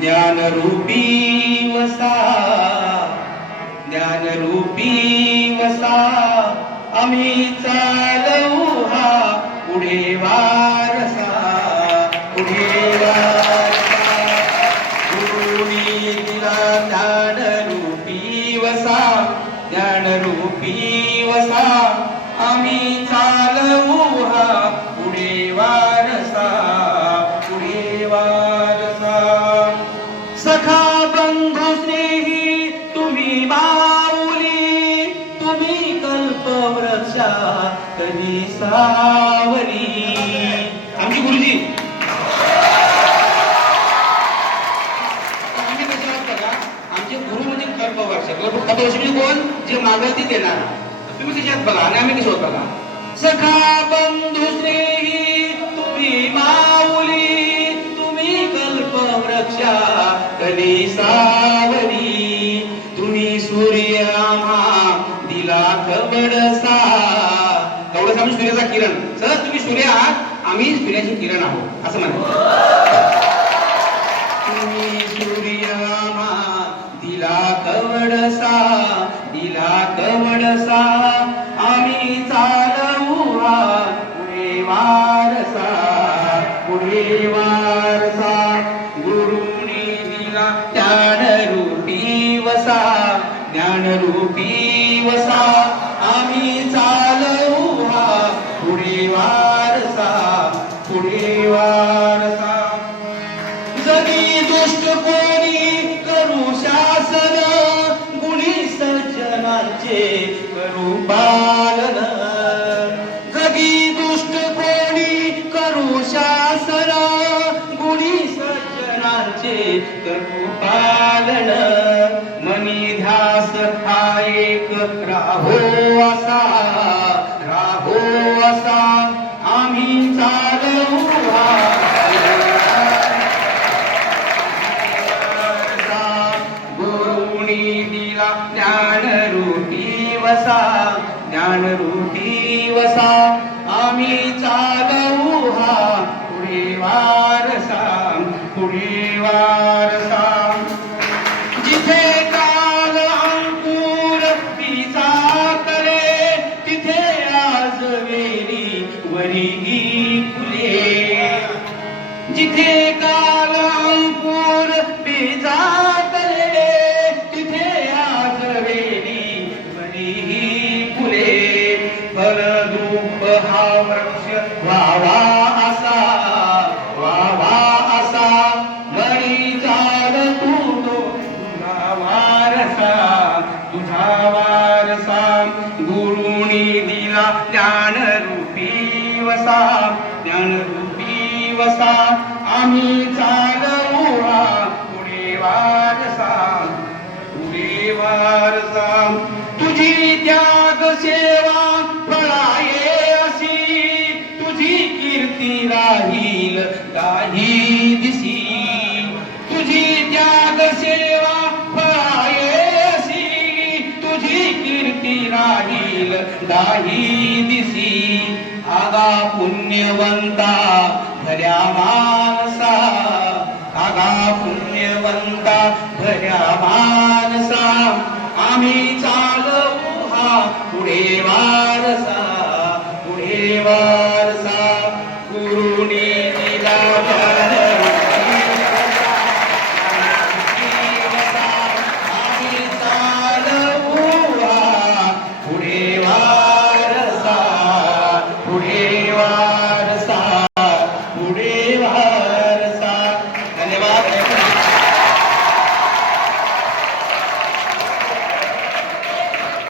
ज्ञानरूपी वसा, ज्ञानरूपी वसा, आम्ही चालवू हा पुढे वारसा, पुढे वारसा. गुरुनी दिला ज्ञानरूपी वसा, ज्ञानरूपी वसा, आम्ही चालवू हा पुढे वारसा, पुढे वारसा. सखा बंधू स्नेही तुम्ही माऊली, तुम्ही कल्पवृक्षा कधी सावरी. आमची गुरुजी आम्ही कसे वाटतं का, आमचे गुरु म्हणजे कल्पवृक्ष. कल्पवृक्ष म्हणजे कोण, जे मागेल ते देणार. तुम्ही कसे आहात बघा आणि आम्ही कसे होत बघा. सखा बंधू स्नेही तुम्ही माऊली, तुम्ही कल्पवृक्षा कली सावरी. तुम्ही सूर्य आम्हा दिला कवडसा, कवडसा म्हणजे सूर्याचा किरण. सर तुम्ही सूर्य आहात, आम्ही सूर्याचे किरण आहोत असं म्हणतात. तुम्ही सूर्य आम्हा दिला कवडसा, दिला कवडसा, आम्ही चालवू हा पुढे वारसा, पुढे वारसा. गुरुनी दिला ज्ञानरूपी वसा, ज्ञानरूपी वसा, आम्ही चालवू हा पुढे वारसा, पुढे वारसा. जगी दुष्ट कोणी करू शासन, गुणी सज्जनांचे करू पालन. जगी दुष्ट कोणी करू शासन, गुणी सज्जनांचे करू पालन. मनी ध्यास हा एक राहो असा, राहो असा, आम्ही चालवू हा ज्ञानरूपी वसा, ज्ञानरूपी वसा, आम्ही चालवू हा पुढे वारसा, पुढे वारसा. जिथे काल अंकुर बीजा करे, तिथे आज वेली वरी फुले. जिथे काल अंकुर बीजा हा वृक्ष वावा असा, वावा असा, मणी चाल तू तो तुझा वारसा, तुझा वारसा. गुरुनी दिला ज्ञानरूपी वसा, ज्ञानरूपी वसा, आम्ही चालवू हा पुढे वारसा, पुढे वारसा. तुझी त्याग सेवा फळाये अशी, तुझी कीर्ती राहील काही दिसी. तुझी त्याग सेवा फळाये अशी, तुझी कीर्ती राहील काही दिसी. आगा पुण्यवंता भल्या मानसा, आगा पुण्यवंता भल्या मानसा, आम्ही चालवू हा पुढे वारसा, पुढे वारसा. गुरुनी दिला आम्ही चालवू हा पुढे वारसा, पुढे वारसा, पुढे वारसा. धन्यवाद.